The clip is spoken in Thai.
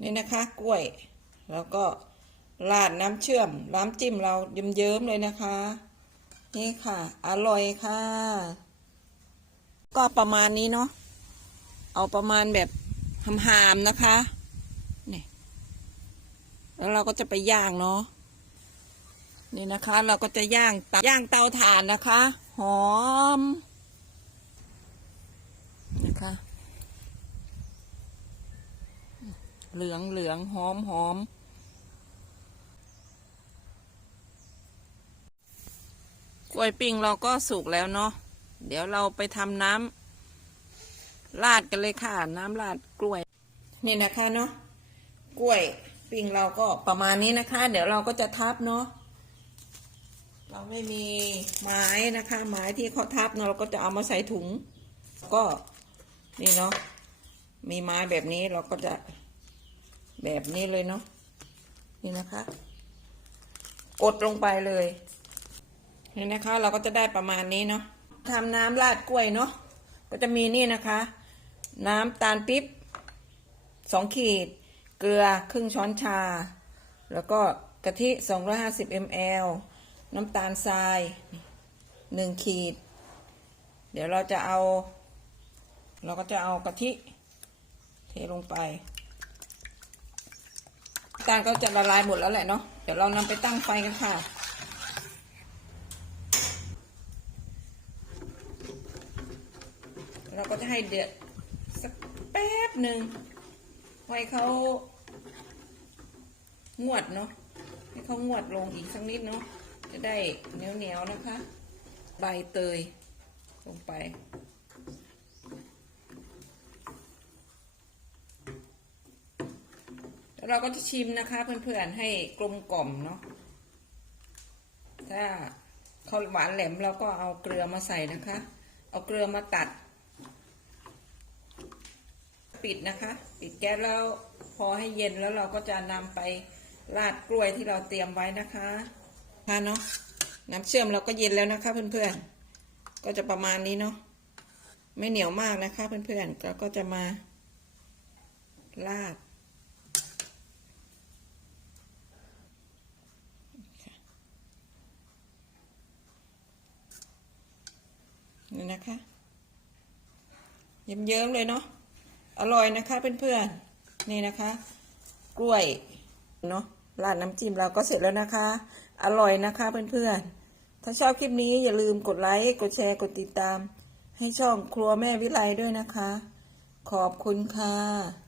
นี่นะคะกล้วย แล้วก็ราดน้ำเชื่อมน้ำจิ้มเราเยิ้มๆเลยนะคะ นี่ค่ะ อร่อยค่ะ ก็ประมาณนี้เนาะเอาประมาณแบบหามๆนะคะนี่แล้วเราก็จะไปย่างเนาะนี่นะคะ เราก็จะย่างย่างเตาถ่านนะคะ หอมนะคะ เหลืองเหลืองหอมหอมกล้วยปิ้งเราก็สุกแล้วเนาะเดี๋ยวเราไปทำน้ำราดกันเลยค่ะ น้ำราดกล้วย นี่นะคะเนาะกล้วยปิ้งเราก็ประมาณนี้นะคะ เดี๋ยวเราก็จะทับเนาะเราไม่มีไม้นะคะ ไม้ที่เขาทับเนาะเราก็จะเอามาใส่ถุง ก็นี่เนาะมีไม้แบบนี้เราก็จะ แบบนี้เลยเนาะนี่นะคะ กดลงไปเลยนี่นะคะ เราก็จะได้ประมาณนี้เนาะทำน้ำราดกล้วยเนาะก็จะมีนี่นะคะ น้ำตาลปิ๊บสองขีด เกลือครึ่งช้อนชา แล้วก็กะทิ 250 ml น้ำตาลทรายหนึ่งขีด เดี๋ยวเราจะเอา เราก็จะเอากะทิ เทลงไปำตาลก็จะละลายหมดแล้วแหละเนาะ เดี๋ยวเรานำไปตั้งไฟกันค่ะ เราก็จะให้เดือดสักแป๊บหนึ่งไว้เขางวดเนาะ ให้เขางวดลงอีกสักนิดเนาะ จะได้เหนียวเหนียวๆนะคะ ใบเตยลงไป แล้ว เราก็จะชิมนะคะ เพื่อนๆให้กลมกล่อมเนาะถ้าเขาหวานแหลมเราก็เอาเกลือมาใส่นะคะ เอาเกลือมาตัด ปิดนะคะ ปิดแก๊สแล้วพอให้เย็นแล้วเราก็จะนำไปราดกล้วยที่เราเตรียมไว้นะคะค่ะเนาะน้ำเชื่อมเราก็เย็นแล้วนะคะ เพื่อนๆ ก็จะประมาณนี้เนาะไม่เหนียวมากนะคะ เพื่อนๆก็ก็จะมาราด นี่นะคะ เยิ้มๆเลยเนาะ อร่อยนะคะเพื่อนๆ นี่นะคะ กล้วยเนาะราดน้ำจิ้มเราก็เสร็จแล้วนะคะ อร่อยนะคะเพื่อนๆ ถ้าชอบคลิปนี้อย่าลืมกดไลค์ กดแชร์ กดติดตาม ให้ช่องครัวแม่วิไลด้วยนะคะ ขอบคุณค่ะ